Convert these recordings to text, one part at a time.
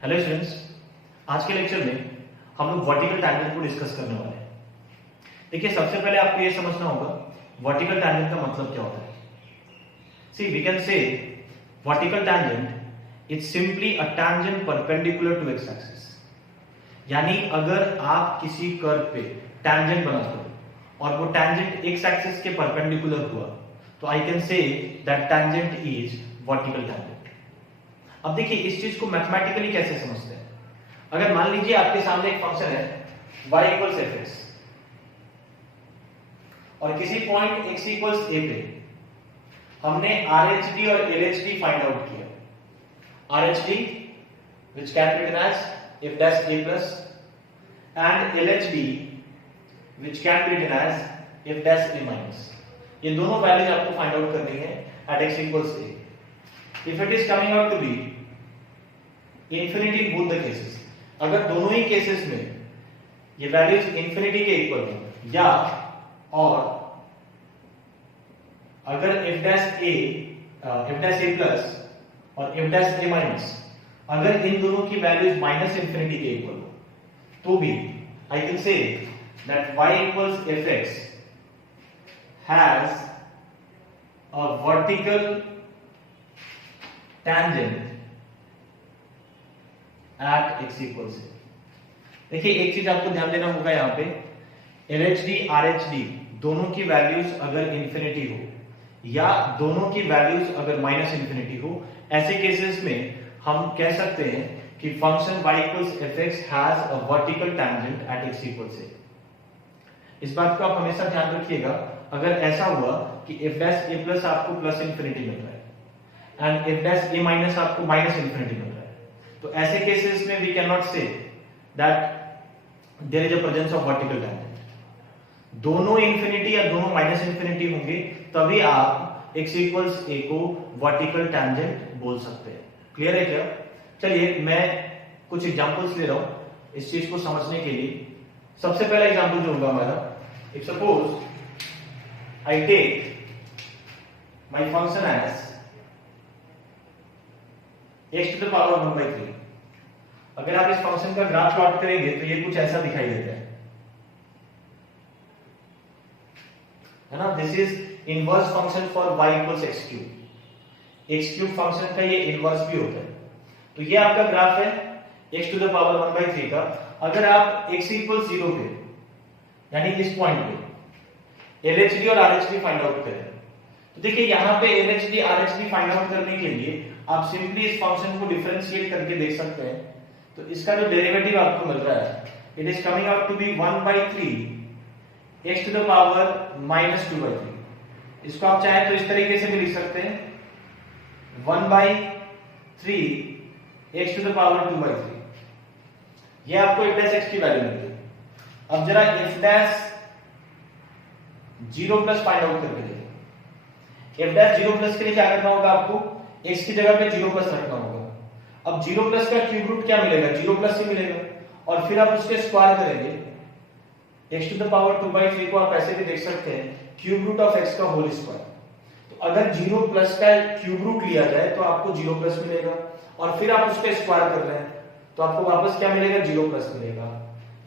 Hello students, आज के lecture में हम लोग वर्टिकल टैंजेंट को डिस्कस करने वाले हैं। देखिए, सबसे पहले आपको ये समझना होगा वर्टिकल टैंजेंट का मतलब क्या होता है। See we can say vertical tangent is simply a tangent perpendicular to x axis. यानी अगर आप किसी कर्व पे टैंजेंट बनाते हो और वो टैंजेंट एक्स एक्सिस के परपेंडिकुलर हुआ तो I can say that tangent is vertical tangent. अब देखिए, इस चीज को मैथमेटिकली कैसे समझते हैं। अगर मान लीजिए आपके सामने एक फंक्शन है y इक्वल्स एफ एक्स और किसी पॉइंट x इक्वल्स a पे हमने RHD और LHD फाइंड आउट किया। RHD which can be written as f dash a plus and LHD which can be written as f dash a minus। ये दोनों values आपको find out करनी है at x equals a। If it is coming out to be infinity in both the cases, अगर दोनों ही cases में ये values infinity के इक्वल हो या और अगर f dash a प्लस और f dash a माइनस अगर इन दोनों की वैल्यूज माइनस इंफिनिटी के इक्वल हो तो भी आई can say that y equals fx has a vertical tangent at x equals a। देखिए, एक चीज आपको ध्यान देना होगा यहाँ पे, LHD RHD दोनों की वैल्यूज अगर इंफिनिटी हो या दोनों की वैल्यूज अगर माइनस इंफिनिटी हो, ऐसे केसेस में हम कह सकते हैं कि function y equals fx has a vertical tangent at x equals a। इस बात को आप हमेशा ध्यान रखिएगा। अगर ऐसा हुआ कि f dash a प्लस आपको प्लस इंफिनिटी मिल रहा है and f dash a minus आपको माइनस इंफिनिटी मिल रहा है, तो ऐसे केसेस में we can not say that there is a presence of vertical tangent. दोनों इंफिनिटी या दोनों माइनस इंफिनिटी होंगे तभी आप x इक्वल्स a को वर्टिकल टैंजेंट बोल सकते हैं। क्लियर है क्या? चलिए मैं कुछ एग्जांपल्स ले रहा हूं इस चीज को समझने के लिए। सबसे पहला एग्जांपल जो होगा हमारा, if suppose I take my function as x to the power 1/3। अगर आप इस फंक्शन का ग्राफ प्लॉट करेंगे तो ये कुछ ऐसा दिखाई देता है ना। This is inverse function for y equals x cube. x cube function का ये इनवर्स भी होता है। तो ये आपका ग्राफ है x to the power 1/3 का। अगर आप x इक्वल्स 0 पे यानी इस पॉइंट पे LHD और RHD फाइंड आउट करें तो देखिए, यहां पे LHD RHD फाइंड आउट करने के लिए आप सिंपली इस फंक्शन को डिफरेंशिएट करके देख सकते हैं। तो इसका जो डेरिवेटिव आपको मिल रहा है, it is coming out to be 1/3 x to the power -2/3। इसको आप चाहे तो इस तरीके से भी लिख सकते हैं 1/3 x टू द पावर 2/3। ये आपको f dash x की वैल्यू मिल गई। अब जरा f dash 0 plus find out करके देखिए। f dash 0 प्लस के लिए क्या करना होगा, आपको x की जगह पे 0 प्लस रखना होगा। अब 0 प्लस का क्यूब रूट क्या मिलेगा, 0 प्लस ही मिलेगा और फिर आप उसके स्क्वायर करेंगे। x टू द पावर 2/3 को आप ऐसे भी देख सकते हैं क्यूब रूट ऑफ x का होल स्क्वायर। तो अगर 0 प्लस का क्यूब रूट लिया जाए तो आपको 0 प्लस मिलेगा और फिर आप उसके स्क्वायर कर रहे हैं तो आपको वापस क्या मिलेगा, 0 प्लस मिलेगा।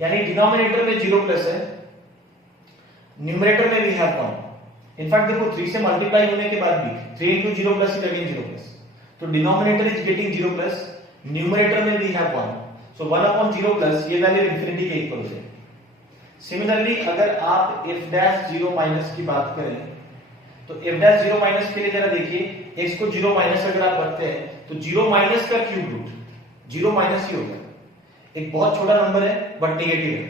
यानी डिनोमिनेटर में 0 प्लस है, न्यूमरेटर में भी है 1। इनफैक्ट देखो, 3 से मल्टीप्लाई होने के बाद भी 3 into 0 plus is again 0 plus। तो denominator is getting 0 plus, numerator में भी है 1। सो 1/0 प्लस ये वैल्यू इंफिनिटी के इक्वल है। सिमिलरली अगर आप f dash 0 माइनस की बात करें तो f dash 0 माइनस के लिए जरा देखिए, x को 0 माइनस अगर आप रखते हैं तो 0 माइनस का क्यूब रूट 0 माइनस ही होगा। एक बहुत छोटा नंबर है बट नेगेटिव है,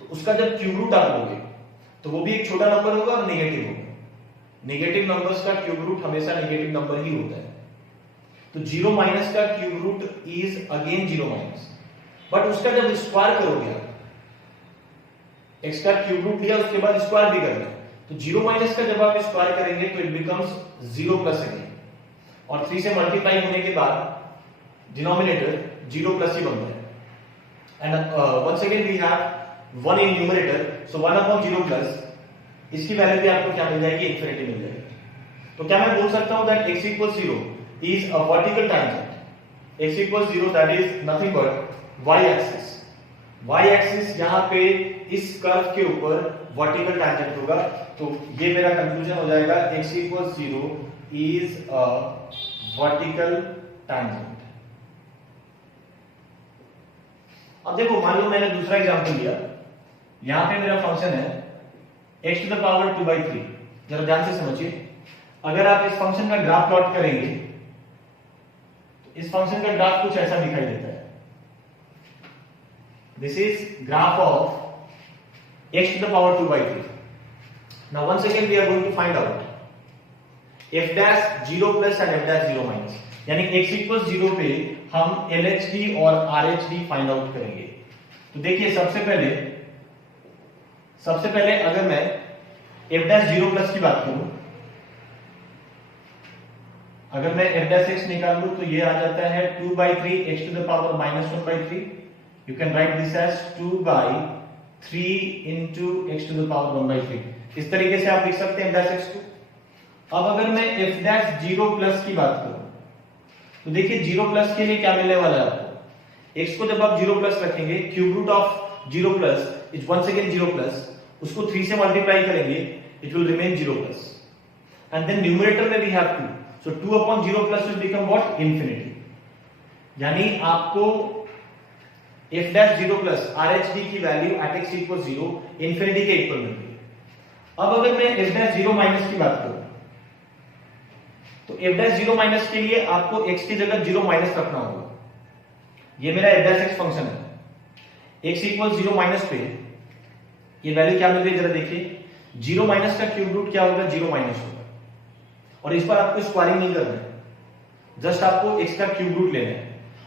तो उसका जब क्यूब रूट आप लोगे तो वो भी एक छोटा नंबर होगा और नेगेटिव होगा। नेगेटिव नंबर्स का क्यूब रूट हमेशा नेगेटिव नंबर ही होता है। तो 0 माइनस का cube root is again 0 minus, but उसका जब स्क्वायर करोगे आप, x का क्यूब रूट लिया उसके बाद स्क्वायर भी करना है, तो 0 माइनस का जब आप स्क्वायर करेंगे तो इट बिकम्स 0 प्लस अगेन और 3 से मल्टीप्लाई होने के बाद डिनोमिनेटर 0 प्लस ही बनता है। And once again we have 1 in numerator, so 1/0 plus इसकी वैल्यू भी आपको क्या मिल जाएगी, इंफिनिटी मिल जाएगी। तो क्या मैं बोल सकता हूं that x = 0 is a vertical tangent x equals 0 that is nothing but y axis. y axis यहाँ पे इस कर्व के ऊपर वर्टिकल टैंजेंट होगा, तो ये मेरा कंक्लूजन हो जाएगा x equals 0 is a vertical tangent. अब देखो, मान लो मैंने दूसरा एग्जांपल लिया, यहां पे मेरा फंक्शन है x टू द पावर 2/3। जरा ध्यान से समझिए, अगर आप इस फंक्शन का ग्राफ प्लॉट करेंगे तो इस फंक्शन का ग्राफ कुछ ऐसा दिखाई देता है। This is graph of x to the power 2/3। Now once again we are going to find out f dash 0 plus and f dash 0 minus, यानी x इक्वल 0 पे हम LHD और RHD फाइंड आउट करेंगे। तो देखिए, सबसे पहले अगर मैं f dash 0 प्लस की बात करूं, अगर मैं f dash x निकाल लूं तो ये आ जाता है 2/3 x to the power -1/3। You can write this as 2/3 into x to the power 1/3। इस तरीके से आप लिख सकते हैं f dash x को। अब अगर मैं f dash 0 प्लस की बात करूं तो देखिए 0 प्लस के लिए क्या मिलने वाला है आपको, x को जब आप 0 प्लस रखेंगे, cube root of 0 plus is once again 0 plus, उसको 3 से मल्टीप्लाई करेंगे, it will remain 0 plus, and then numerator में we have 2, so 2/0 plus will become what, infinity. यानी आपको f dash 0 प्लस RHD की value at x equal 0 infinity के equal मिल रही है। अब अगर मैं f dash 0 माइनस की बात करूं तो f dash 0 माइनस के लिए आपको x की जगह 0 माइनस रखना होगा। ये मेरा f dash x फंक्शन है, x इक्वल 0 माइनस पे ये वैल्यू क्या मिल रही है जरा देखिए, 0 माइनस का क्यूब रूट क्या होगा, 0 माइनस होगा, और इस पर आपको स्क्वायरिंग नहीं करना है, जस्ट आपको x का क्यूब रूट लेना है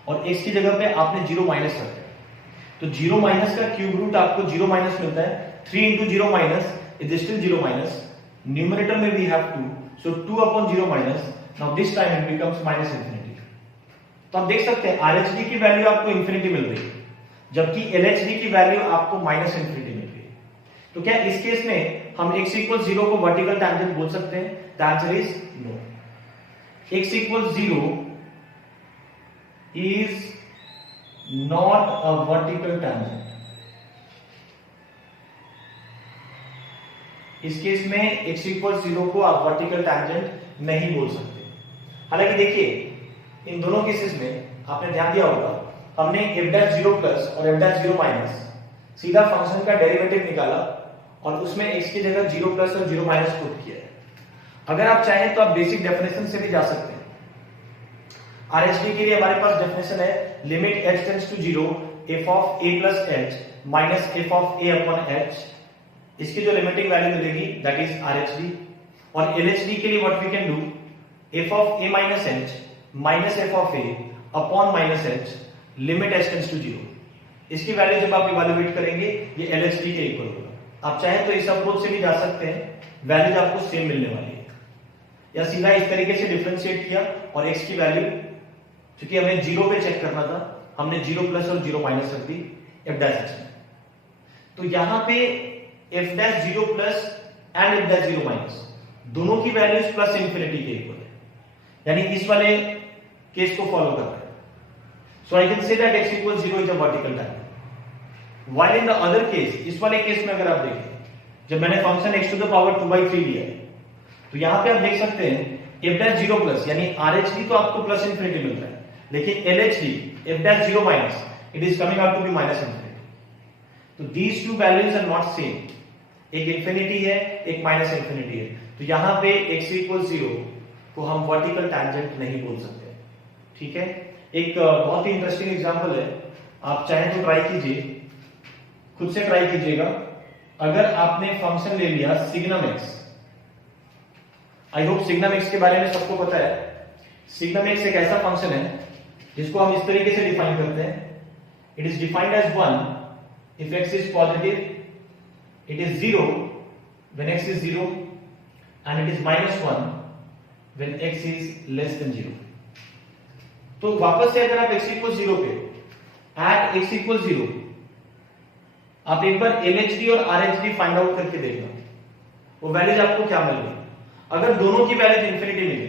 और x की जगह पे आपने 0 माइनस रखा है। तो 0 माइनस का क्यूब रूट आपको 0 माइनस मिलता है, 3 into 0 minus is still 0 minus, numerator में we have 2, so 2/0 minus, now this time it becomes minus infinity। तो आप देख सकते हैं RHD की वैल्यू आपको इंफिनिटी मिल रही है, जबकि LHD की वैल्यू आपको माइनस इंफिनिटी मिल रही है। तो क्या इस केस में हम x इक्वल 0 को वर्टिकल टैंजेंट बोल सकते हैं? The answer is no. x equal 0 is not a vertical tangent. इस केस में x इक्वल 0 को आप वर्टिकल टैंजेंट नहीं बोल सकते। हालांकि देखिए, इन दोनों केसेस में आपने ध्यान दिया होगा, हमने f dash 0 प्लस और f dash 0 माइनस सीधा फंक्शन का डेरिवेटिव निकाला और उसमें x की जगह 0 प्लस और 0 माइनस पुट किया है। अगर आप चाहें तो आप बेसिक डेफिनेशन से भी जा सकते हैं। RHD के लिए हमारे पास डेफिनेशन है limit h tends to 0 f of a plus h minus f of a upon h। इसकी जो लिमिटिंग वैल्यू मिलेगी दैट इज RHD। और LHD के लिए what we can do, f of a minus h minus f of a upon minus h limit h tends to 0। इसकी value जब आप evaluate करेंगे ये LHD के इक्वल होगा। आप चाहें तो इस अप्रोच से भी जा सकते हैं, वैल्यूज आपको सेम मिलने वाली है, या सीधा इस तरीके से डिफरेंशिएट किया और x की वैल्यू, क्योंकि हमें 0 पे चेक करना था, हमने 0 प्लस और 0 माइनस रख दी f dash h में। तो यहां पे f dash 0 plus and f dash 0 minus दोनों की वैल्यूज प्लस इंफिनिटी के इक्वल है, यानी इस वाले केस को फॉलो कर रहा है। So I can say that x equal 0 is a vertical tangent. While in the other case, इस वाले केस में अगर आप देखें, जब मैंने function x to the power 2/3 लिया है, तो यहां पे आप देख सकते हैं f dash 0 प्लस यानी RHD तो आपको प्लस इंफिनिटी मिल रहा है, लेकिन LHD f dash 0 minus it is coming out to be minus infinity. तो these two values are not same, एक इंफिनिटी है एक माइनस इंफिनिटी है। तो यहां पे x इक्वल 0 को हम वर्टिकल टैंजेंट नहीं बोल सकते। ठीक है, एक बहुत ही इंटरेस्टिंग एग्जांपल है, आप चाहें तो ट्राई कीजिए, खुद से ट्राई कीजिएगा। अगर आपने फंक्शन ले लिया signum x, I hope signum x के बारे में सबको पता है। सिग्नम x एक ऐसा फंक्शन है जिसको हम इस तरीके से डिफाइन करते हैं, it is defined as 1 if x is positive, it is 0 when x is 0 and it is -1 when x is less than 0। तो वापस से अगर आप x इक्वल 0 पे at x इक्वल 0 आप एक बार LHD और RHD फाइंड आउट करके देखना, वो वैल्यूज आपको क्या मिल रही। अगर दोनों की वैल्यूज इंफिनिटी मिली,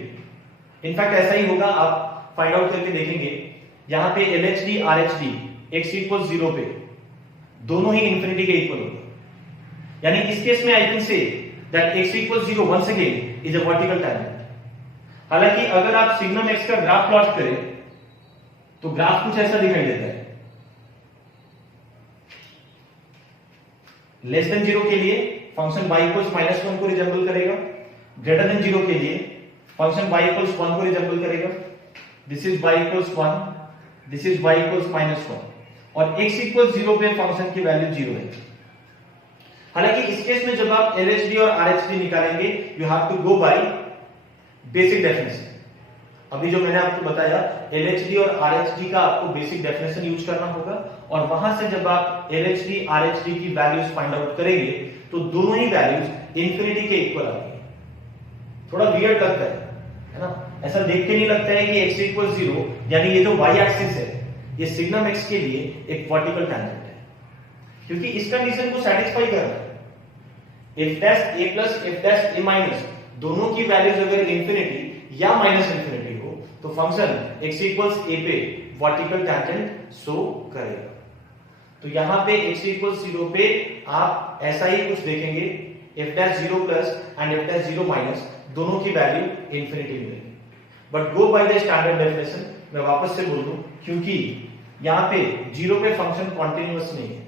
इनफैक्ट ऐसा ही होगा, आप फाइंड आउट करके देखेंगे यहां पे LHD RHD x इक्वल 0 पे दोनों ही इंफिनिटी के इक्वल होगा, यानी इस केस में I can say that x equal 0 once again is a vertical tangent. हालांकि अगर आप सिग्नम x का ग्राफ प्लॉट करें तो ग्राफ कुछ ऐसा दिखाई देता है। लेस देन 0 के लिए फंक्शन y इक्वल्स -1 को रिजेंबल करेगा, ग्रेटर देन 0 के लिए फंक्शन y इक्वल्स 1 को रिजेंबल करेगा। This is y equals 1, this is y equals -1 और x इक्वल्स 0 पे फंक्शन की वैल्यू 0 है। हालांकि इस केस में जब आप LHD और RHD निकालेंगे you have to go by basic definition. अभी जो मैंने आपको बताया LHD और RHD का आपको बेसिक डेफिनेशन यूज करना होगा और वहां से जब आप LHD RHD की वैल्यूज फाइंड आउट करेंगे तो दोनों ही वैल्यूज इंफिनिटी के इक्वल आएंगे। थोड़ा वियर्ड लगता है ना, ऐसा देख के नहीं लगता है कि x इक्वल 0 यानी ये जो y एक्सिस है ये सिग्नम x के लिए एक वर्टिकल टैंजेंट है, क्योंकि इस कंडीशन को सेटिस्फाई कर रहा है। f dash a plus f dash a minus दोनों की वैल्यूज अगर इंफिनिटी या माइनस इंफिनिटी हो तो फंक्शन x इक्वल्स a पे वर्टिकल टैंजेंट शो करेगा। तो यहां पे x इक्वल्स 0 पे आप ऐसा ही कुछ देखेंगे, f dash 0 plus and f dash 0 minus दोनों की वैल्यू इंफिनिटी मिलेगी। But go by the standard definition, मैं वापस से बोल दूं, क्योंकि यहां पे 0 पे फंक्शन कॉन्टिन्यूअस नहीं है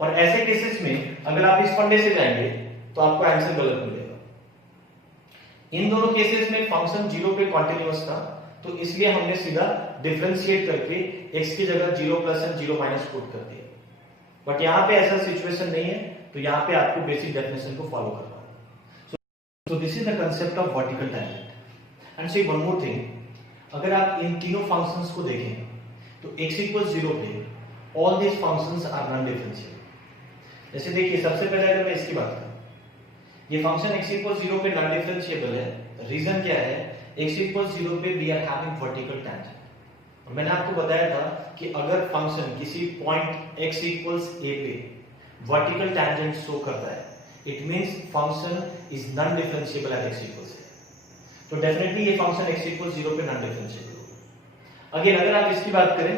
और ऐसे केसेस में अगर आप इस फंडे से जाएंगे तो आपको आंसर गलत मिलेगा। इन दोनों केसेस में फंक्शन 0 पे कॉन्टिन्यूअस था तो इसलिए हमने सीधा डिफरेंशिएट करके x की जगह 0 प्लस एंड 0 माइनस पुट कर दिया। बट यहां पे ऐसा सिचुएशन नहीं है तो यहां पे आपको बेसिक डेफिनेशन को फॉलो करना है। So this is the concept of vertical tangent. And see one more thing, अगर आप इन तीनों फंक्शंस को देखें तो x इक्वल 0 पे all these functions are non differentiable. जैसे देखिए सबसे पहले अगर मैं इसकी बात करूं, ये फंक्शन x इक्वल 0 पे नॉन डिफरेंशिएबल है। रीजन क्या है, x इक्वल 0 पे we are having vertical tangent. और मैंने आपको बताया था कि अगर फंक्शन किसी पॉइंट x इक्वल्स a पे वर्टिकल टैंजेंट शो करता है it means function is non differentiable at x equals a। तो डेफिनेटली ये फंक्शन x इक्वल 0 पे नॉन डिफरेंशिएबल होगा। अगेन अगर आप इसकी बात करें,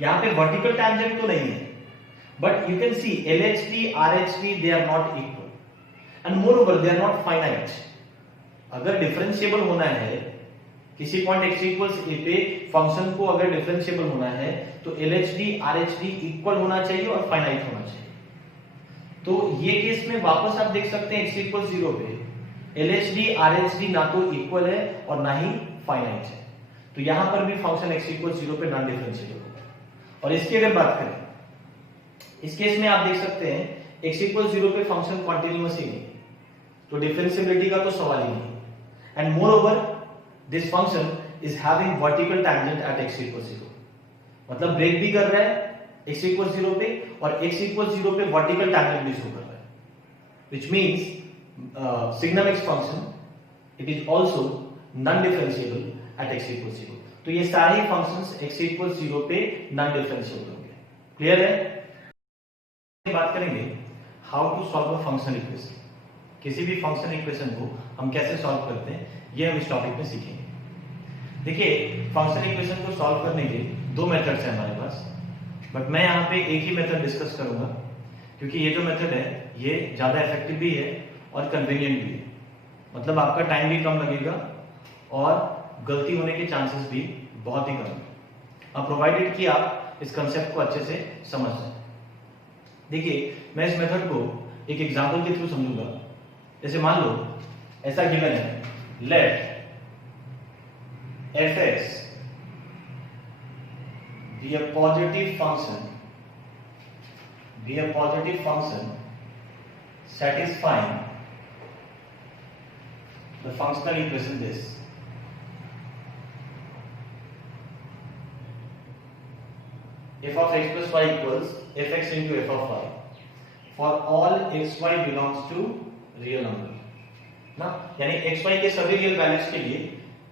यहां पे वर्टिकल टैंजेंट तो नहीं है but you can see LHD RHD they are not equal and moreover they are not finite. अगर डिफरेंशिएबल होना है किसी पॉइंट x इक्वल्स a पे फंक्शन को अगर डिफरेंशिएबल होना है तो LHD RHD इक्वल होना चाहिए और फाइनाइट होना चाहिए। तो ये केस में वापस आप देख सकते हैं x इक्वल 0 पे LHD RHD ना तो इक्वल है और ना ही फाइनाइट है, तो यहां पर भी फंक्शन x इक्वल 0 पे नॉन डिफरेंशिएबल होगा। और इसकी अगर बात करें, इस केस में आप देख सकते हैं x इक्वल 0 पे फंक्शन कॉन्टिन्यूअस ही नहीं, तो डिफरेंशिएबिलिटी का तो सवाल ही नहीं। And moreover this function is having vertical tangent at x equal 0, मतलब ब्रेक भी कर रहा है x इक्वल 0 पे और x इक्वल 0 पे वर्टिकल टैंजेंट भी शो कर रहा है, which means signum x function it is also known differentiable at x equal 0। तो ये सारे फंक्शंस x इक्वल 0 पे नॉन डिफरेंशिएबल होंगे। क्लियर है? बात करेंगे how to solve a function equation. किसी भी फंक्शन इक्वेशन को हम कैसे सॉल्व करते हैं ये हम इस टॉपिक में सीखेंगे। देखिए फंक्शन इक्वेशन को सॉल्व करने के दो मेथड्स हैं हमारे पास, बट मैं यहाँ पे एक ही मेथड डिस्कस करूंगा क्योंकि ये जो मेथड है ये ज्यादा इफेक्टिव भी है और कन्वीनियंट भी है, मतलब आपका टाइम भी कम लगेगा और गलती होने के चांसेस भी बहुत ही कम है, प्रोवाइडेड कि आप इस कंसेप्ट को अच्छे से समझ जाए। देखिए मैं इस मेथड को एक एग्जांपल के थ्रू समझूंगा। जैसे मान लो ऐसा गिवन है, late fx be a positive function satisfying the functional equation this. F of x plus y equals fx into f of y for all x y belongs to real number ना, यानी x y के सभी real values के लिए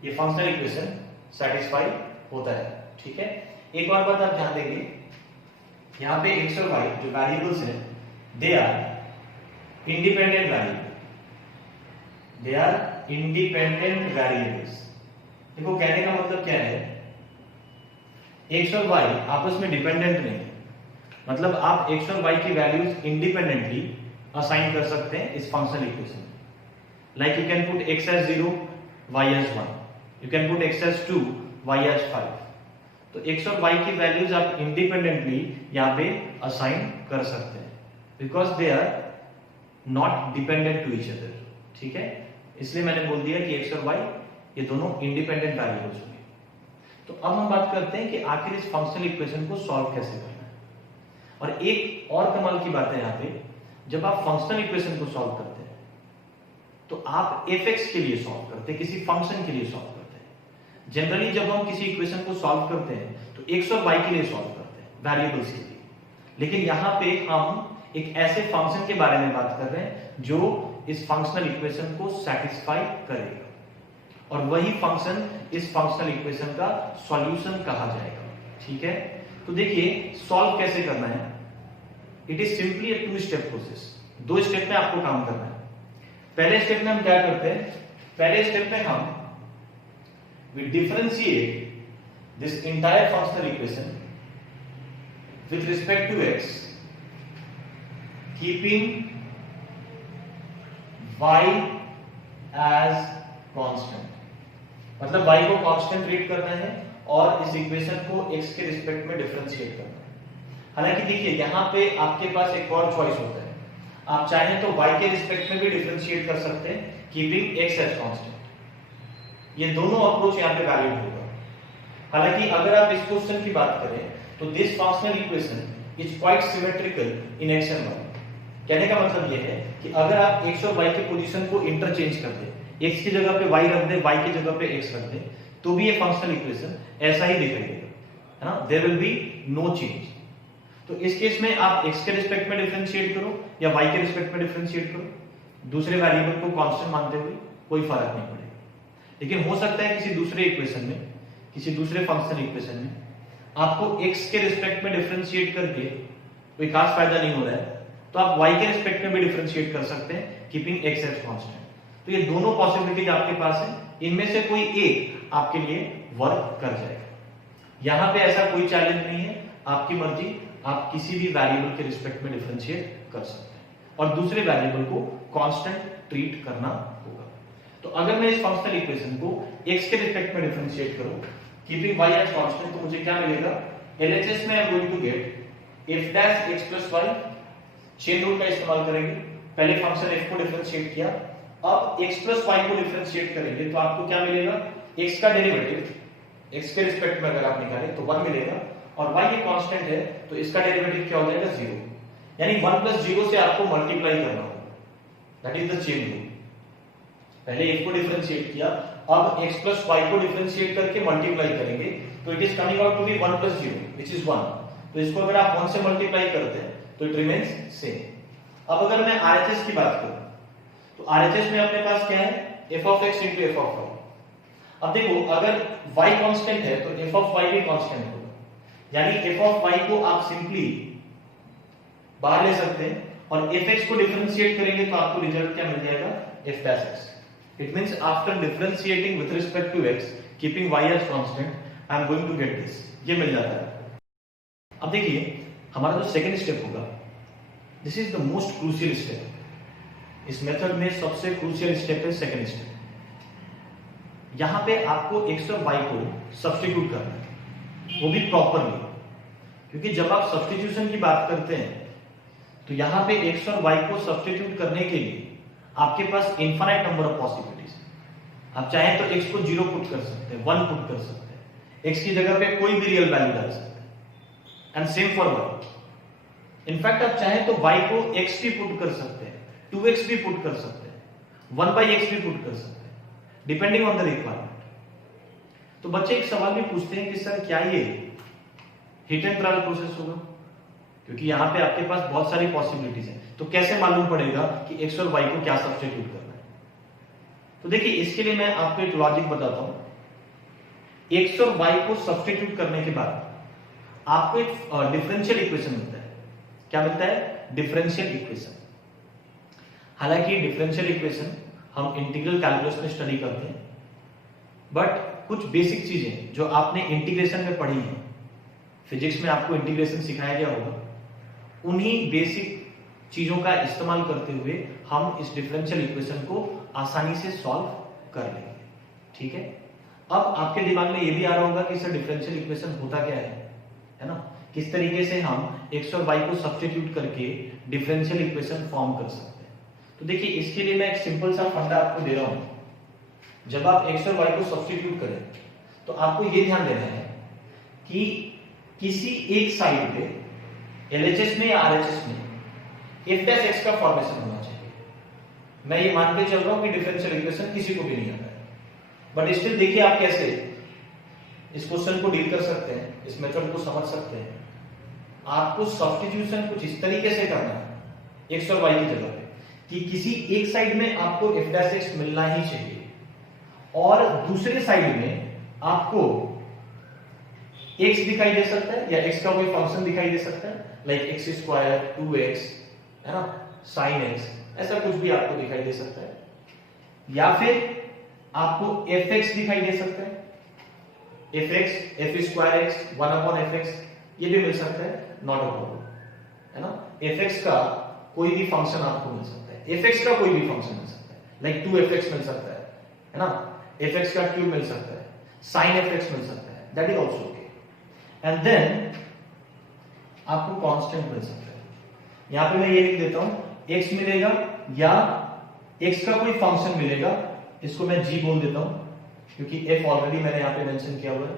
ये functional equation satisfy होता है। ठीक है, एक और बात आप ध्यान देंगे, यहाँ पे x और y जो वेरिएबल्स हैं दे आर इंडिपेंडेंट वेरिएबल्स। देखो कहने का मतलब क्या है, x और y आपस में डिपेंडेंट नहीं है, मतलब आप x और y की वैल्यूज इंडिपेंडेंटली असाइन कर सकते हैं इस फंक्शनल इक्वेशन में। Like you can put x as 0, y as 1, you can put x as 2, y as 5। तो x और y की वैल्यूज आप इंडिपेंडेंटली यहाँ पे असाइन कर सकते हैं because they are not dependent to each other. ठीक है, इसलिए मैंने बोल दिया कि x और y ये दोनों इंडिपेंडेंट वेरिएबल्स होंगे। तो अब हम बात करते हैं कि आखिर इस फंक्शनल इक्वेशन को सॉल्व कैसे करना है। और एक और कमाल की बात है यहाँ पे, जब आप फंक्शनल इक्वेशन को सॉल्व करते हैं तो आप fx के लिए सॉल्व करते हैं, किसी फंक्शन के लिए सॉल्व करते हैं। जनरली जब हम किसी इक्वेशन को सॉल्व करते हैं तो x और y के लिए सॉल्व करते हैं, वेरिएबल्स के लिए। लेकिन यहाँ पे हम एक ऐसे फंक्शन के बारे में बात कर रहे हैं जो इस फंक्शनल इक्वेशन को सेटिस्फाई करेगा, और वही फंक्शन इस फंक्शनल इक्वेशन का सॉल्यूशन कहा जाएगा। ठीक है, तो देखिए सॉल्व कैसे करना है। It is simply a 2 step process. 2 step में आपको काम करना है। पहले स्टेप में हम क्या करते हैं, पहले स्टेप में हम we differentiate this entire functional equation with respect to x, keeping y as constant. मतलब y को कांस्टेंट ट्रीट करना है और इस इक्वेशन को x के रिस्पेक्ट में डिफरेंशिएट करना है। हालांकि देखिए यहाँ पे आपके पास एक और चॉइस होता है, आप चाहें तो y के रिस्पेक्ट में भी डिफरेंशिएट कर सकते हैं कीपिंग x एज कांस्टेंट। ये दोनों अप्रोच यहाँ पे वैलिड होगा। हालांकि अगर आप इस क्वेश्चन की बात करें तो this functional equation is quite symmetrical in x and y। कहने का मतलब ये है कि अगर आप x और y की पोजीशन को इंटरचेंज कर दें, x की जगह पे y रख दें, y की जगह पे x रख दें, तो भी ये फंक्शनल इक्वेशन ऐसा ही दिखाई देगा, है ना। There will be no change. तो इस केस में आप x के रिस्पेक्ट में डिफरेंशिएट करो या y के रिस्पेक्ट में डिफरेंशिएट करो, दूसरे वेरिएबल को कांस्टेंट मानते हुए कोई फर्क नहीं पड़ेगा। लेकिन हो सकता है किसी दूसरे इक्वेशन में, किसी दूसरे फंक्शनल इक्वेशन में आपको x के रिस्पेक्ट में डिफरेंशिएट करके कोई खास फायदा नहीं हो रहा है, तो आप y के रिस्पेक्ट में भी डिफरेंशिएट कर सकते हैं कीपिंग x एज कांस्टेंट। तो ये दोनों पॉसिबिलिटीज आपके पास है, इनमें से कोई एक आपके लिए वर्क कर जाएगा। यहां पे ऐसा कोई चैलेंज नहीं है, आपकी मर्जी, आप किसी भी वेरिएबल के रिस्पेक्ट में डिफरेंशिएट कर सकते हैं और दूसरे वेरिएबल को कांस्टेंट ट्रीट करना होगा। तो अगर मैं इस फंक्शनल इक्वेशन को x के रिस्पेक्ट में डिफरेंशिएट करूं कीपिंग y एज कांस्टेंट, तो मुझे क्या मिलेगा, LHS में I am going to get f dash x plus y। Chain rule का इस्तेमाल करेंगे, पहले फंक्शन f को डिफरेंशिएट किया, अब x प्लस y को डिफरेंशिएट करेंगे तो आपको क्या मिलेगा, x का डेरिवेटिव x के रिस्पेक्ट में अगर आप निकालें तो 1 मिलेगा, और y ये कांस्टेंट है तो इसका डेरिवेटिव क्या हो जाएगा, 0। यानी 1 प्लस 0 से आपको मल्टीप्लाई करना होगा, that is the chain rule. पहले f को डिफरेंशिएट किया, अब x प्लस y को डिफरेंशिएट करके मल्टीप्लाई करेंगे तो it is coming out to be 1 plus 0 which is 1। तो इसको अगर आप 1 से मल्टीप्लाई करते हैं तो इट रिमेंस सेम। अब अगर मैं RHS की बात करूं तो RHS में अपने पास क्या है, f of x into f of y। अब देखो अगर y कांस्टेंट है तो f of y भी कांस्टेंट होगा, यानी f of y को आप सिंपली बाहर ले सकते हैं और fx को डिफरेंशिएट करेंगे तो आपको रिजल्ट क्या मिल जाएगा, f dash x। It means after differentiating with respect to x keeping y as constant I am going to get this, ये मिल जाता है। अब देखिए हमारा जो सेकंड स्टेप होगा, this is the most crucial step. इस मेथड में सबसे क्रूशियल स्टेप है सेकंड स्टेप। यहां पे आपको x और y को सब्स्टिट्यूट करना है, वो भी प्रॉपरली, क्योंकि जब आप सब्स्टिट्यूशन की बात करते हैं तो यहां पे x और y को सब्स्टिट्यूट करने के लिए आपके पास इनफाइनाइट नंबर ऑफ पॉसिबिलिटीज। आप चाहें तो x को 0 पुट कर सकते हैं, 1 पुट कर सकते हैं, x की जगह पे कोई भी रियल वैल्यू डाल सकते हैं, and same for y। In fact आप चाहें तो y को x भी पुट कर सकते हैं, 2x भी पुट कर सकते हैं, 1/x भी पुट कर सकते हैं, डिपेंडिंग ऑन द रिक्वायरमेंट। तो बच्चे एक सवाल भी पूछते हैं कि सर क्या ये हिट एंड ट्रायल प्रोसेस होगा, क्योंकि यहां पे आपके पास बहुत सारी पॉसिबिलिटीज हैं, तो कैसे मालूम पड़ेगा कि x और y को क्या सब्स्टिट्यूट करना है। तो देखिए इसके लिए मैं आपको एक लॉजिक बताता हूं। x और y को सब्स्टिट्यूट करने के बाद आपको एक डिफरेंशियल इक्वेशन मिलता है। क्या मिलता है, डिफरेंशियल इक्वेशन। हालांकि डिफरेंशियल इक्वेशन हम इंटीग्रल कैलकुलस में स्टडी करते हैं, बट कुछ बेसिक चीजें जो आपने इंटीग्रेशन में पढ़ी हैं फिजिक्स में आपको इंटीग्रेशन सिखाया गया होगा, उन्हीं बेसिक चीजों का इस्तेमाल करते हुए हम इस डिफरेंशियल इक्वेशन को आसानी से सॉल्व कर लेंगे। ठीक है, अब आपके दिमाग में ये भी आ रहा होगा कि सर डिफरेंशियल इक्वेशन होता क्या है ना, किस तरीके से हम x और y को सब्स्टिट्यूट करके डिफरेंशियल इक्वेशन फॉर्म कर सकते हैं। तो देखिए, इसके लिए मैं एक सिंपल सा फंडा आपको दे रहा हूं। जब आप x और y को सब्स्टिट्यूट करें तो आपको ये ध्यान देना है कि किसी एक साइड पे LHS में या RHS में f डैश x का फॉर्मेशन होना चाहिए। मैं ये मान के चल रहा हूं कि डिफरेंशियल इक्वेशन किसी को भी नहीं आता है, बट स्टिल देखिए आप कैसे इस क्वेश्चन को डील कर सकते हैं, इस मेथड को समझ सकते हैं। आपको सब्स्टिट्यूशन कुछ इस तरीके से करना है x और y की जगह पे कि किसी एक साइड में आपको f डैश x मिलना ही चाहिए और दूसरे साइड में आपको x दिखाई दे सकता है या x का कोई फंक्शन दिखाई दे सकता है, लाइक x स्क्वायर 2x है ना, sin x, ऐसा कुछ भी आपको दिखाई दे सकता है, या फिर आपको fx दिखाई दे सकता है, fx f square x 1 upon fx, ये भी मिल सकता है, नॉट अ प्रॉब्लम है ना। fx का कोई भी फंक्शन आपको मिल सकता है, fx का कोई भी फंक्शन मिल सकता है, लाइक 2fx मिल सकता है ना, fx का क्यूब मिल सकता है, sin fx मिल सकता है, that is also okay. And then आपको कांस्टेंट मिल सकता है, यहां पे मैं ये लिख देता हूं, x मिलेगा या x का कोई फंक्शन मिलेगा, इसको मैं g बोल देता हूं क्योंकि f ऑलरेडी मैंने यहां पे मेंशन किया हुआ है।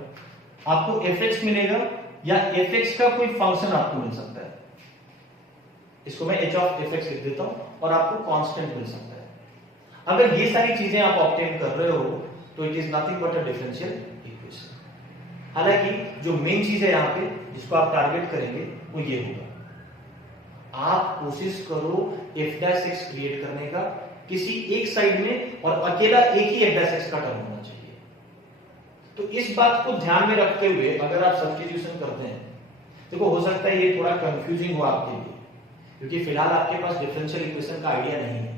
आपको fx मिलेगा या fx का कोई फंक्शन आपको मिल सकता है, इसको मैं h ऑफ fx लिख देता हूं और आपको कांस्टेंट मिल सकता है। अगर ये सारी चीजें आप ऑब्टेन कर रहे हो तो it is nothing but a differential equation. हालांकि जो मेन चीज है यहां पे जिसको आप टारगेट करेंगे वो ये होगा, आप कोशिश करो f डैश x क्रिएट करने का किसी एक साइड में और अकेला एक ही f डैश x का टर्म होना चाहिए। तो इस बात को ध्यान में रखते हुए अगर आप सब्स्टिट्यूशन करते हैं, देखो हो सकता है ये थोड़ा कंफ्यूजिंग हो आपके लिए क्योंकि फिलहाल आपके पास डिफरेंशियल इक्वेशन का आइडिया नहीं है।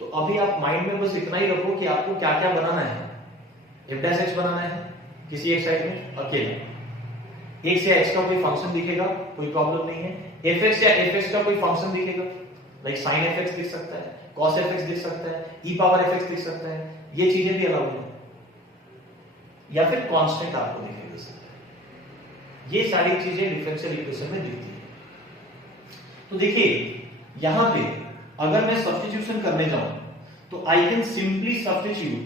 तो अभी आप माइंड में बस इतना ही रखो कि आपको क्या क्या बनाना है, f डैश x बनाना है किसी एक साइड में अकेला, x या x का कोई फंक्शन दिखेगा कोई प्रॉब्लम नहीं है, fx या fx का कोई फंक्शन दिखेगा, लाइक sin fx दिख सकता है, cos fx दिख सकता है, e पावर fx दिख सकता है, ये चीजें भी अलाउड है, या फिर कांस्टेंट आपको दिखाई दे सकता है। ये सारी चीजें डिफरेंशियल इक्वेशन में दिखती है। तो देखिए यहां पे अगर मैं सब्स्टिट्यूशन करने जाऊं तो I can simply substitute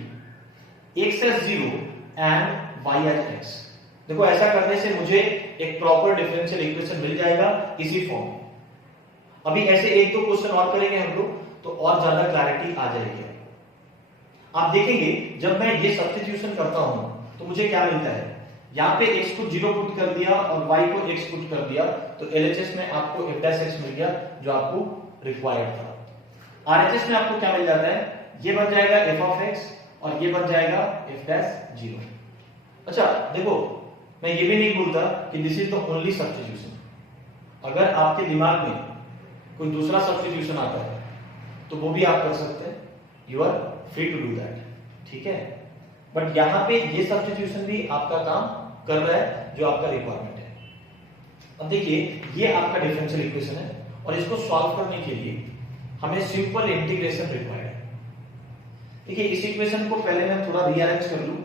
x as 0 and y as x। देखो ऐसा करने से मुझे एक प्रॉपर डिफरेंशियल इक्वेशन मिल जाएगा इसी फॉर्म में। अभी ऐसे एक दो क्वेश्चन और करेंगे हम लोग तो और ज्यादा क्लैरिटी आ जाएगी। आप देखेंगे जब मैं ये सब्स्टिट्यूशन करता हूं तो मुझे क्या मिलता है, यहां पे x को 0 पुट कर दिया और y को x पुट कर दिया तो LHS में आपको f डैश x मिल गया जो आपको रिक्वायर्ड था। RHS में आपको क्या मिल जाता है, ये बन जाएगा f ऑफ x और ये बन जाएगा f डैश 0। अच्छा देखो मैं ये भी नहीं बोलता कि this is the only substitution. अगर आपके दिमाग में कोई दूसरा सब्स्टिट्यूशन आता है तो वो भी आप कर सकते हैं, you are free to do that, ठीक है। बट यहां पे ये सब्स्टिट्यूशन भी आपका काम कर रहा है जो आपका रिक्वायरमेंट है। अब देखिए ये आपका डिफरेंशियल इक्वेशन है और इसको सॉल्व करने के लिए हमें सिंपल इंटीग्रेशन रिक्वायर्ड है। देखिए इस इक्वेशन को पहले मैं थोड़ा रीअरेंज कर लूं।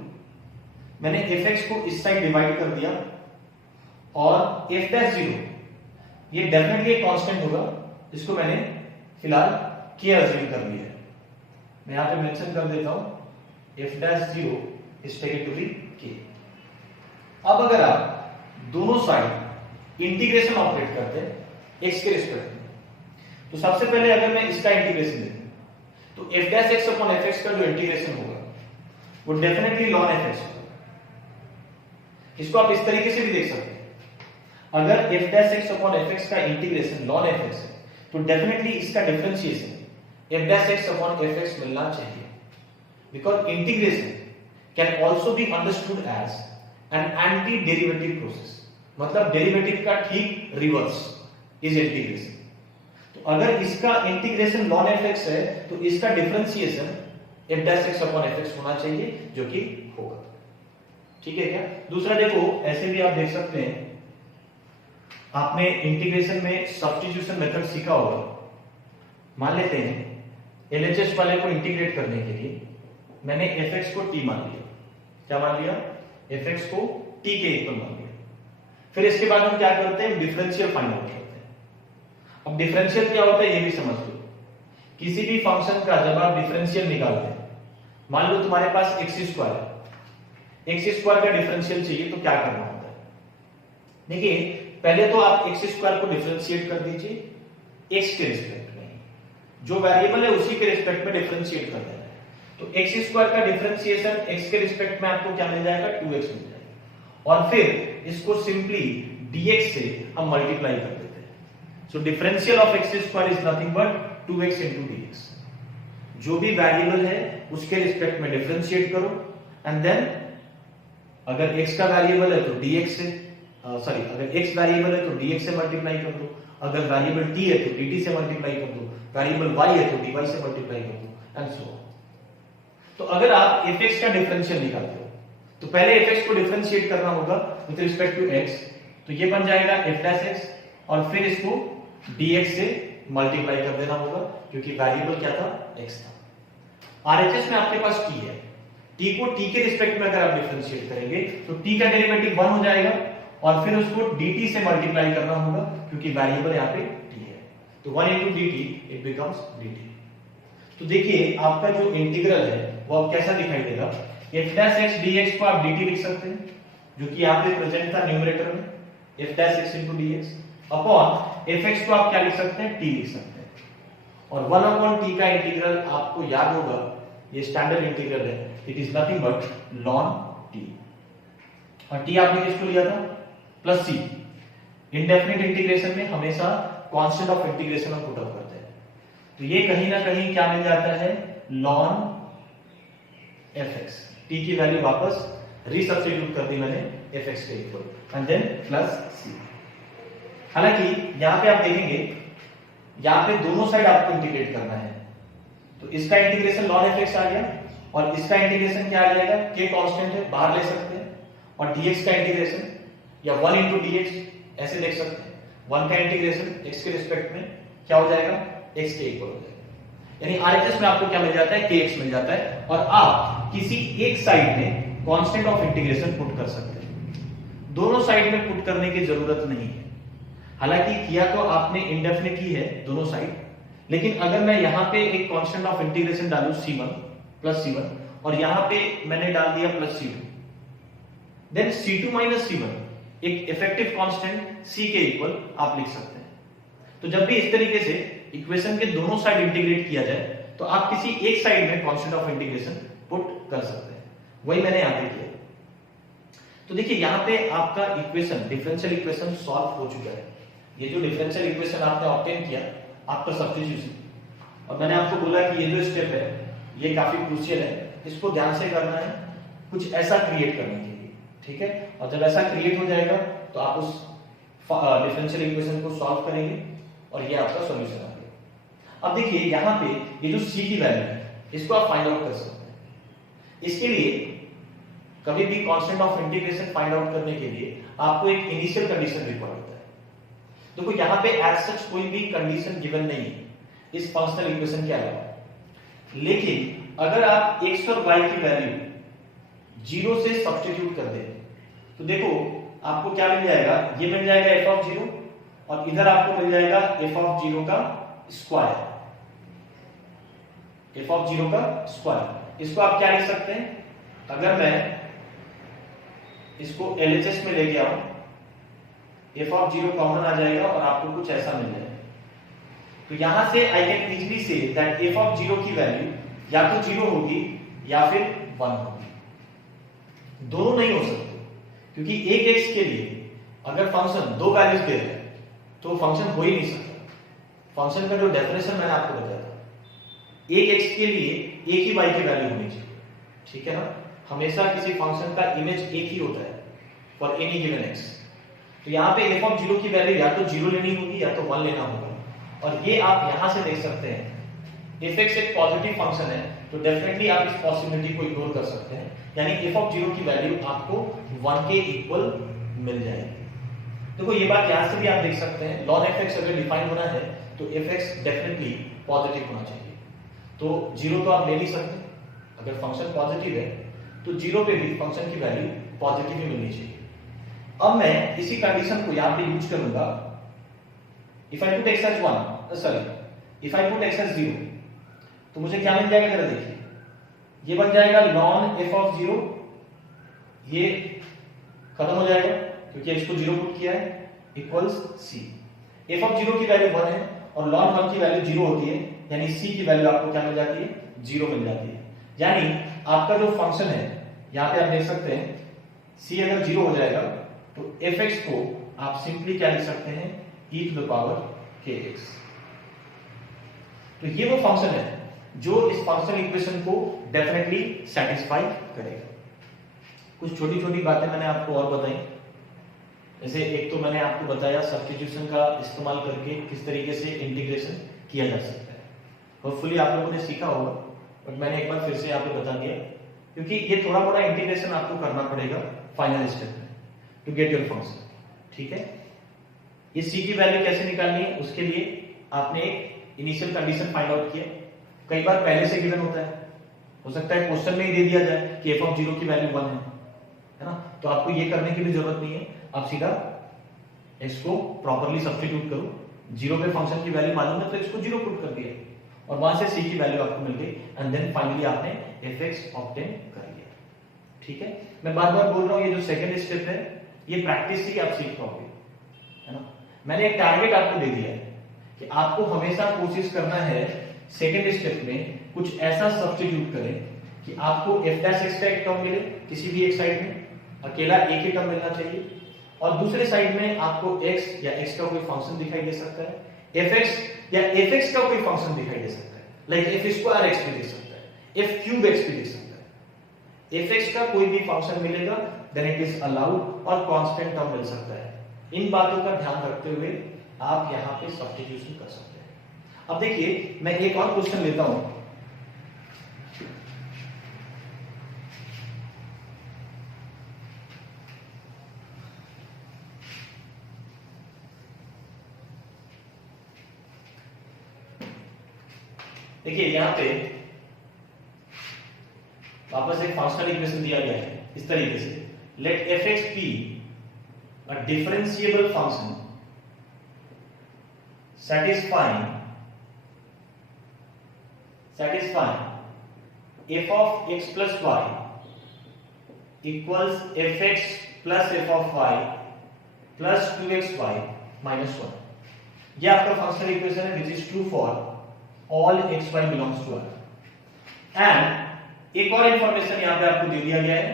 मैंने fx को इस साइड डिवाइड कर दिया और f डैश 0 ये डेफिनेटली एक कांस्टेंट होगा, इसको मैंने फिलहाल k अज्यूम कर लिया है। मैं यहां पे मेंशन कर देता हूं f dash 0 is taken to be k। अब अगर आप दोनों साइड इंटीग्रेशन ऑपरेट करते हैं x के रिस्पेक्ट में, तो सबसे पहले अगर मैं इसका इंटीग्रेशन देखूं तो f dash x upon fx का जो इंटीग्रेशन होगा वो डेफिनेटली ln fx होगा। इसको आप इस तरीके से भी देख सकते हैं, अगर f dash x upon fx का इंटीग्रेशन ln fx है तो डेफिनेटली इसका differentiation f dash x upon fx मिलना चाहिए, because integration can also be understood as an anti derivative process, मतलब डेरिवेटिव का ठीक रिवर्स इज इंटीग्रेशन। तो अगर इसका इंटीग्रेशन ln fx है तो इसका differentiation f dash x upon fx होना चाहिए जो कि होगा, ठीक है क्या। दूसरा देखो ऐसे भी आप देख सकते हैं आपने इंटीग्रेशन में सब्स्टिट्यूशन मेथड सीखा होगा। मान लेते हैं एलएचएस वाले को इंटीग्रेट करने के लिए मैंने fx को t मान लिया। क्या मान लिया? fx को t के इक्वल मान लिया। फिर इसके बाद हम क्या करते हैं? डिफरेंशियल फाइंड आउट करते हैं। अब डिफरेंशियल क्या होता है ये भी समझ लो। किसी भी फंक्शन का जब आप डिफरेंशियल निकालते हैं, मान लो तुम्हारे पास x स्क्वायर है, x स्क्वायर का डिफरेंशियल चाहिए तो क्या करना होता है? देखिए पहले तो आप x स्क्वायर को डिफरेंशिएट कर दीजिए x के रिस्पेक्ट में, जो वेरिएबल है उसी के रिस्पेक्ट में डिफरेंशिएट कर देना है। तो x स्क्वायर का डिफरेंशिएशन x के रिस्पेक्ट में आपको क्या मिल जाएगा? 2x मिल जाएगा। और फिर इसको सिंपली dx से हम मल्टीप्लाई कर देते हैं। So differential of x square is nothing but 2x into dx। जो भी वेरिएबल है उसके रिस्पेक्ट में डिफरेंशिएट करो एंड देन अगर x का वेरिएबल है तो dx से अगर x वेरिएबल है तो dx से मल्टीप्लाई कर दो, अगर वेरिएबल t है तो dt से मल्टीप्लाई कर दो, वेरिएबल y है तो dy से मल्टीप्लाई कर दो एंड सो ऑन। तो अगर आप fx का डिफरेंशियल निकालते हो तो पहले fx को डिफरेंशिएट करना होगा विद रिस्पेक्ट टू x, तो ये बन जाएगा f' और फिर इसको dx से मल्टीप्लाई कर देना होगा क्योंकि वेरिएबल क्या था? x था। RHS में आपके पास t है, t को t के रिस्पेक्ट में अगर आप डिफरेंशिएट करेंगे तो t का डेरिवेटिव 1 हो जाएगा और फिर उसको dt से मल्टीप्लाई करना होगा क्योंकि वेरिएबल यहाँ पे t है। तो 1 into dt it becomes dt। तो देखिए आपका जो इंटीग्रल है वो अब कैसा दिखाई देगा? f' dx को आप dt लिख सकते हैं जो कि यहाँ पे प्रेजेंट था न्यूमरेटर में, f' into dx upon fx को आप क्या लिख सकते हैं? t लिख सकते हैं। और 1 upon t का इंटीग्रल आपको याद होगा, ये स्टैंडर्ड इंटीग्रल है, it is nothing but ln t। और t आपने किसको लिया था? Plus c। इंडेफिनिट इंटीग्रेशन में हमेशा कांस्टेंट ऑफ इंटीग्रेशन हम पुट अप करते हैं, तो ये कहीं ना कहीं क्या मिल जाता है? ln fx। t की वैल्यू वापस रीसब्स्टिट्यूट कर दी मैंने fx के equal and then plus c। हालांकि यहां पे आप देखेंगे यहां पे दोनों साइड आपको इंटीग्रेट करना है, तो इसका इंटीग्रेशन ln fx आ गया और इसका इंटीग्रेशन क्या आ जाएगा? k कांस्टेंट है, बाहर ले सकते हैं, और dx का इंटीग्रेशन या 1 into dx ऐसे देख सकते हैं। 1 का इंटीग्रेशन x के रिस्पेक्ट में क्या हो जाएगा? x के इक्वल हो जाएगा। यानी RHS में आपको क्या मिल जाता है? kx मिल जाता है और आप किसी एक साइड में कांस्टेंट ऑफ इंटीग्रेशन पुट कर सकते हैं, दोनों साइड में पुट करने की जरूरत नहीं है। हालांकि किया तो आपने इंडेफिनिटली है दोनों साइड, लेकिन अगर मैं यहां पे एक कांस्टेंट ऑफ इंटीग्रेशन डालूं c1 प्लस c1 और यहां पे मैंने डाल दिया plus c2, then c2 minus c1 एक इफेक्टिव कांस्टेंट c के इक्वल आप लिख सकते हैं। तो जब भी इस तरीके से इक्वेशन के दोनों साइड इंटीग्रेट किया जाए तो आप किसी एक साइड में कांस्टेंट ऑफ इंटीग्रेशन पुट कर सकते हैं, वही मैंने यहां पे किया। तो देखिए यहां पे आपका इक्वेशन डिफरेंशियल इक्वेशन सॉल्व हो चुका है। ये जो डिफरेंशियल इक्वेशन आपने ऑब्टेन किया आफ्टर सब्स्टिट्यूशन, और मैंने आपको बोला कि ये जो स्टेप है ये काफी क्रूशियल है, इसको ध्यान से करना है कुछ ऐसा क्रिएट करने के लिए, ठीक है? और जब ऐसा क्रिएट हो जाएगा तो आप उस डिफरेंशियल इक्वेशन को सॉल्व करेंगे और ये आपका सॉल्यूशन आ गया। अब देखिए यहाँ पे ये जो c की वैल्यू है इसको आप फाइंड आउट कर सकते हैं। इसके लिए कभी भी constant of integration find out करने के लिए आपको एक इनिशियल कंडीशन रिक्वायर्ड होता है। देखो यहाँ पे एज सच कोई भी कंडीशन गिवन नहीं है इस फंक्शनल इक्वेशन के अलावा, लेकिन अगर आप x और y की वैल्यू 0 से सब्स्टिट्यूट कर दें तो देखो आपको क्या मिल जाएगा? ये मिल जाएगा f of 0 और इधर आपको मिल जाएगा f of 0 का स्क्वायर, f of 0 का स्क्वायर। इसको आप क्या लिख सकते हैं? अगर मैं इसको LHS में लेके आऊं f of 0 कॉमन आ जाएगा और आपको कुछ ऐसा मिल जाएगा। तो यहां से I can easily say that f of 0 की वैल्यू या तो 0 होगी या फिर 1 होगी, दोनों नहीं हो सकते क्योंकि एक x के लिए अगर फंक्शन दो वैल्यूज दे रहा है तो फंक्शन हो ही नहीं सकता। फंक्शन का जो डेफिनेशन मैंने आपको बताया था, एक x के लिए एक ही y की वैल्यू होनी चाहिए, ठीक है ना? हमेशा किसी फंक्शन का इमेज एक ही होता है फॉर एनी गिवन x। तो यहाँ पे f of 0 की वैल्यू या तो 0 लेनी होगी या तो 1 लेना होगा, और ये आप यहां से देख सकते हैं fx एक पॉजिटिव फंक्शन है तो डेफिनेटली आप इस पॉसिबिलिटी को इग्नोर कर सकते हैं, यानी f of 0 की वैल्यू आपको 1 के इक्वल मिल जाएगी। देखो ये बात यहां से भी आप देख सकते हैं, ln fx अगर डिफाइन होना है तो fx डेफिनेटली पॉजिटिव होना चाहिए। तो 0 तो आप ले नहीं सकते, अगर फंक्शन पॉजिटिव है तो 0 पे भी फंक्शन की वैल्यू पॉजिटिव ही मिलनी चाहिए। अब मैं इसी कंडीशन को यहां पे यूज करूंगा। If I put x as 1, sorry if I put x as 0, तो मुझे क्या मिल जाएगा जरा देखिए, ये बन जाएगा ln f ऑफ 0, ये खत्म हो जाएगा क्योंकि x को 0 पुट किया है, इक्वल्स c। f ऑफ 0 की वैल्यू 1 है और ln 1 की वैल्यू 0 होती है, यानी c की वैल्यू आपको क्या मिल जाती है, 0 मिल जाती है। यानी आपका जो फंक्शन है यहां पे आप देख सकते हैं c अगर 0 हो जाएगा तो fx को आप सिंपली क्या लिख सकते हैं, e to the power kx। तो ये वो फंक्शन है जो इस फंक्शन इक्वेशन को डेफिनेटली सेटिस्फाई करेगा। कुछ छोटी छोटी बातें मैंने आपको और बताई, जैसे एक तो मैंने आपको बताया सब्स्टिट्यूशन का इस्तेमाल करके किस तरीके से इंटीग्रेशन किया जा सकता है। होपफुली आप लोगों ने सीखा होगा, बट मैंने एक बार फिर से यहाँ पे बता दिया क्योंकि ये थोड़ा मोड़ा इंटीग्रेशन आपको करना पड़ेगा फाइनल स्टेप में टू गेट योर फंक्शन। ठीक है, ये c की वैल्यू कैसे निकालनी है उसके लिए आपने एक इनिशियल कंडीशन फाइंड आउट किया। कई बार पहले से गिवन होता है, हो सकता है क्वेश्चन में ही दे दिया जाए कि f ऑफ 0 की वैल्यू 1 है ना, तो आपको ये करने की भी जरूरत नहीं है, आप सीधा x को प्रॉपर्ली सब्स्टिट्यूट करो। 0 पे फंक्शन की वैल्यू मालूम है तो x को 0 पुट कर दिया और वहां से c की वैल्यू आपको मिल गई एंड देन फाइनली आपने fx ऑब्टेन कर लिया। ठीक है, मैं बार-बार बोल रहा हूं ये जो सेकंड स्टेप है ये प्रैक्टिस से ही आप सीख पाओगे, है ना। मैंने एक टारगेट आपको दे दिया है कि आपको हमेशा कोशिश करना है सेकंड स्टेप में कुछ ऐसा सब्स्टिट्यूट करें कि आपको f डैश x का एक टर्म मिले, किसी भी एक साइड में अकेला एक ही टर्म मिलना चाहिए और दूसरे साइड में आपको x या x का कोई फंक्शन दिखाई दे सकता है, fx या fx का कोई फंक्शन दिखाई दे सकता है, लाइक f स्क्वायर x भी दे सकता है, f क्यूब x भी दे सकता है। fx का कोई भी फंक्शन मिलेगा देन इट इज अलाउड और कांस्टेंट टर्म मिल सकता है। इन बातों का ध्यान रखते हुए आप यहां पे सब्स्टिट्यूशन कर सकते हैं। अब देखिए मैं एक और क्वेश्चन लेता हूं। देखिए यहां पे वापस एक फंक्शनल इक्वेशन दिया गया है इस तरीके से, late fx be a differentiable function satisfying f of x plus y equals fx plus f of y plus 2xy minus 1। ये आपका फंक्शनल इक्वेशन है which is true for all xy belongs to R। And एक और information यहां पे आपको दे दिया गया है,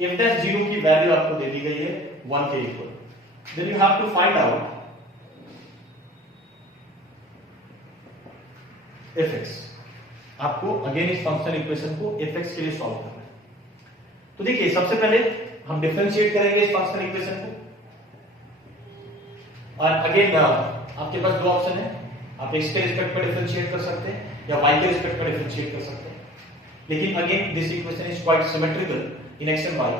f dash 0 की वैल्यू आपको दे दी गई है 1 के equal. Then you have to find out fx। आपको अगेन इस फंक्शनल इक्वेशन को fx के लिए सॉल्व करना है। तो देखिए सबसे पहले हम डिफरेंशिएट करेंगे इस फंक्शनल इक्वेशन को और अगेन आपके पास दो ऑप्शन है, आप x के रिस्पेक्ट में डिफरेंशिएट कर सकते हैं या y के रिस्पेक्ट में डिफरेंशिएट कर सकते हैं। लेकिन again this equation is quite symmetrical in x and y।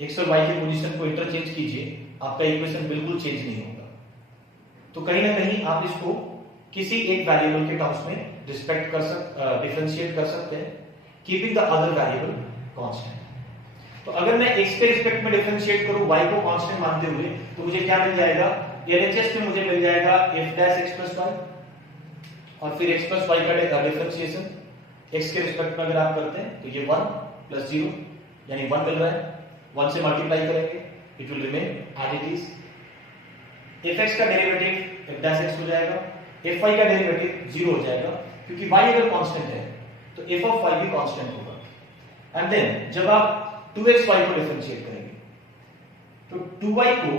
x और y की पोजीशन को इंटरचेंज कीजिए, आपका इक्वेशन बिल्कुल चेंज नहीं होगा। तो कहीं ना कहीं आप इसको किसी एक वेरिएबल के टर्म्स में डिफरेंशिएट कर सकते हैं, keeping the other variable constant. तो अगर मैं x के रिस्पेक्ट में डिफरेंशिएट करूं y को कांस्टेंट मानते हुए तो मुझे क्या मिल जाएगा, LHS में मुझे मिल जाएगा f dash x plus y और फिर x प्लस y का डिफरेंशिएशन x के रिस्पेक्ट में अगर आप करते हैं तो ये 1 प्लस 0 यानी 1 मिल रहा है, 1 से मल्टीप्लाई करेंगे it will remain as it is. fx का डेरिवेटिव f डैश x हो जाएगा, fy का डेरिवेटिव 0 हो जाएगा क्योंकि y अगर कांस्टेंट है तो f ऑफ y भी कांस्टेंट होगा। एंड देन जब आप 2xy को डिफरेंशिएट करेंगे तो 2y को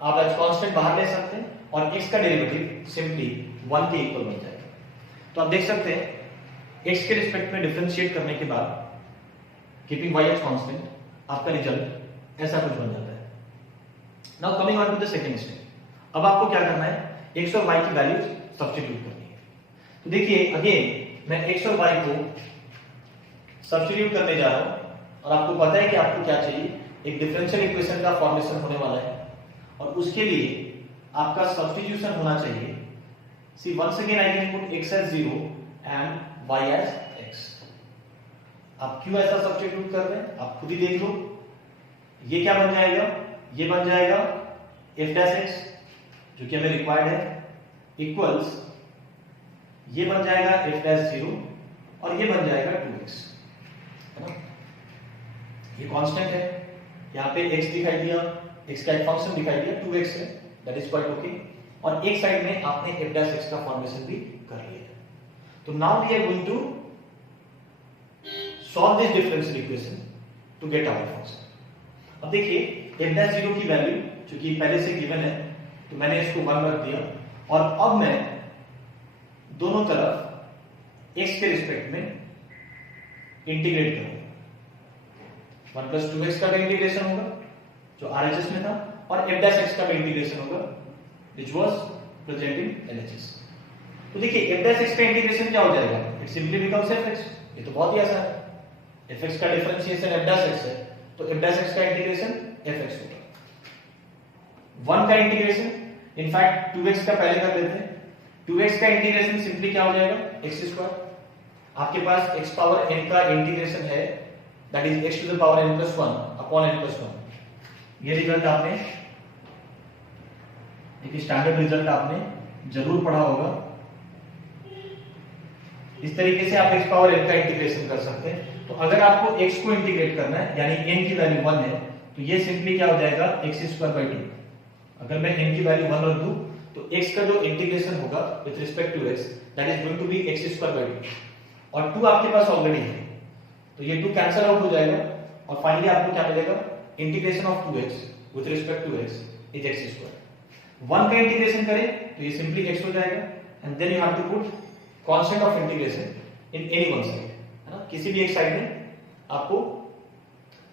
आप एज कांस्टेंट बाहर ले सकते हैं और x का डेरिवेटिव सिंपली 1 के इक्वल बन जाएगा। तो आप देख सकते हैं x के रिस्पेक्ट में डिफरेंशिएट करने के बाद कीपिंग y एज कांस्टेंट आपका रिजल्ट ऐसा कुछ बन जाता है। Now coming on to the second step. अब आपको क्या करना है, x और y की वैल्यूज सब्स्टिट्यूट करनी है। तो देखिए अगेन मैं x और y को सब्स्टिट्यूट करने जा रहा हूं और आपको पता है कि आपको क्या चाहिए, एक डिफरेंशियल इक्वेशन का फॉर्मेशन होने वाला है और उसके लिए आपका सब्स्टिट्यूशन होना चाहिए। See once again I can put x as 0 and y as x। आप क्यों ऐसा सब्स्टिट्यूट कर रहे हैं आप खुद ही देख लो। ये क्या बन जाएगा, ये बन जाएगा f dash x जो कि हमें रिक्वायर्ड है, इक्वल्स ये बन जाएगा f dash 0 और ये बन जाएगा 2x, है ना। ये कांस्टेंट है, यहाँ पे x दिखाई दिया, x का एक फंक्शन दिखाई दिया 2x है, दैट इज क्वाइट ओके। और एक साइड में आपने f dash x का फॉर्मेशन भी कर लिया। तो now we are going to solve this differential equation to get our function. अब देखिए f dash 0 की वैल्यू जो कि पहले से गिवन है, तो मैंने इसको 1 रख दिया और अब मैं दोनों तरफ x के रिस्पेक्ट में इंटीग्रेट करूंगा। 1 plus 2x का भी इंटीग्रेशन होगा जो RHS में था और f dash x का भी इंटीग्रेशन होगा which was present in LHS। तो देखिए f dash x का इंटीग्रेशन क्या हो जाएगा, it simply becomes fx। ये तो बहुत ही आसान है, fx का डिफरेंशिएशन f dash x है तो f dash x का इंटीग्रेशन fx होगा। 1 का इंटीग्रेशन इनफैक्ट 2x का पहले कर लेते हैं। 2x का इंटीग्रेशन सिंपली क्या हो जाएगा x²। आपके पास x पावर n का इंटीग्रेशन है that is x to the power n plus 1 upon n plus 1। ये रिजल्ट आपने एक स्टैंडर्ड रिजल्ट आपने जरूर पढ़ा होगा। इस तरीके से आप x पावर n का इंटीग्रेशन कर सकते हैं। तो अगर आपको x को इंटीग्रेट करना है यानी n की वैल्यू 1 है तो ये सिंपली क्या हो जाएगा x²/2। अगर मैं n की वैल्यू 1 रख दूं तो x का जो इंटीग्रेशन होगा with respect to x that is going to be x²/2 और 2 आपके पास ऑलरेडी है तो ये 2 कैंसिल आउट हो जाएगा और फाइनली आपको क्या मिलेगा, integration of 2x with respect to x is x²। 1 का इंटीग्रेशन करें तो ये सिंपली x हो जाएगा and then you have to put constant of integration in any one side, है ना। किसी भी एक साइड में आपको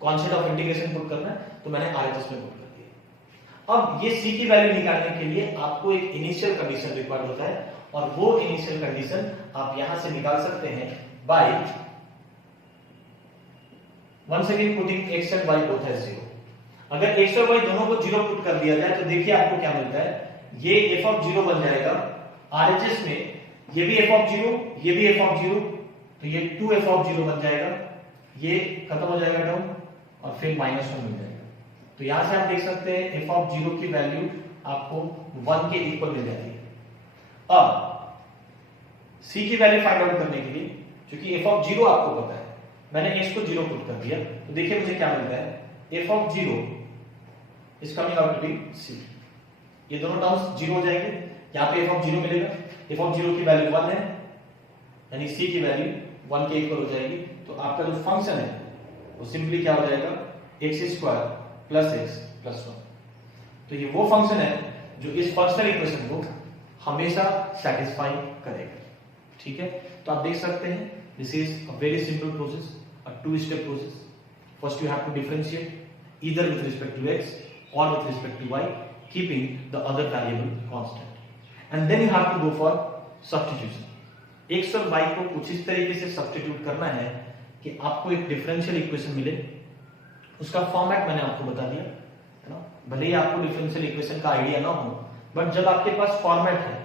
कांस्टेंट ऑफ इंटीग्रेशन पुट करना है तो मैंने RHS में पुट कर दिया। अब ये c की वैल्यू निकालने के लिए आपको एक इनिशियल कंडीशन रिक्वायर्ड होता है और वो इनिशियल कंडीशन आप यहां से निकाल सकते हैं by once again putting x and y both as 0। अगर x और y दोनों को 0 पुट कर दिया जाए तो देखिए आपको क्या मिलता है, ये f बन जाएगा RHS में, ये भी f, ये भी f, तो ये 2f बन जाएगा, ये खत्म हो जाएगा टर्म और फिर -1 मिल जाएगा। तो यहां से आप देख सकते हैं f की वैल्यू आपको 1 के इक्वल मिल जाती है। अब c की वैल्यू फाइंड आउट करने के लिए क्योंकि f आपको पता है, मैंने x को 0 पुट कर दिया तो देखिए मुझे क्या मिलता है, f is coming out to be c। ये दोनों टर्म्स 0 हो जाएंगे, यहाँ पे f मिलेगा, f की वैल्यू 1 है यानी c की वैल्यू 1 के इक्वल हो जाएगी। तो आपका जो फंक्शन है वो सिंपली क्या हो जाएगा, x² + x + 1। तो ये वो फंक्शन है जो इस फंक्शनल इक्वेशन को हमेशा सेटिस्फाई करेगा। ठीक है, तो आप देख सकते हैं this is a very simple process, a two step process. First you have to differentiate either with respect to x or with respect to y, keeping the other variable constant, and then you have to go for substitution। x और y को कुछ इस तरीके से substitute करना है कि आपको एक डिफरेंशियल इक्वेशन मिले। उसका फॉर्मेट मैंने आपको बता दिया, है ना। भले ही आपको डिफरेंशियल इक्वेशन का आइडिया ना हो, बट जब आपके पास फॉर्मेट है,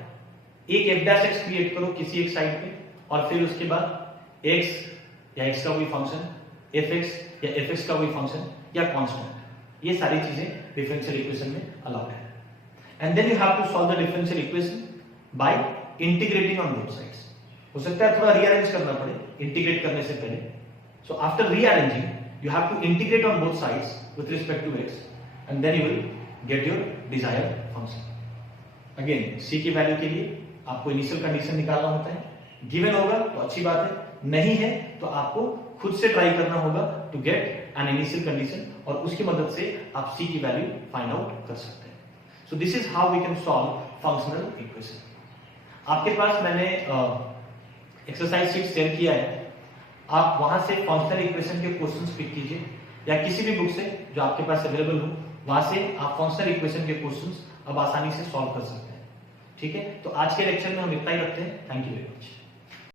एक f' क्रिएट करो किसी एक साइड पे और फिर उसके बाद x या x का कोई फंक्शन, fx या fx का कोई फंक्शन या कांस्टेंट, ये सारी चीजें डिफरेंशियल इक्वेशन में अलाउड है। And then you have to solve the differential equation by integrating on both sides. हो सकता है थोड़ा रीअरेंज करना पड़े इंटीग्रेट करने से पहले। So after rearranging you have to integrate on both sides with respect to x and then you will get your desired function. Again c की वैल्यू के लिए आपको इनिशियल कंडीशन निकालना होता है, गिवन होगा तो अच्छी बात है, नहीं है तो आपको खुद से ट्राई करना होगा to get an initial condition और उसकी मदद से आप c की वैल्यू फाइंड आउट कर सकते हैं। So this is how we can solve functional equation. आपके पास मैंने एक्सरसाइज 6 शेयर किया है, आप वहां से फंक्शनल इक्वेशन के क्वेश्चंस पिक कीजिए या किसी भी बुक से जो आपके पास अवेलेबल हो, वहां से आप फंक्शनल इक्वेशन के क्वेश्चंस अब आसानी से सॉल्व कर सकते हैं। ठीक है, तो आज के लेक्चर में हम इतना ही रखते हैं। Thank you very much.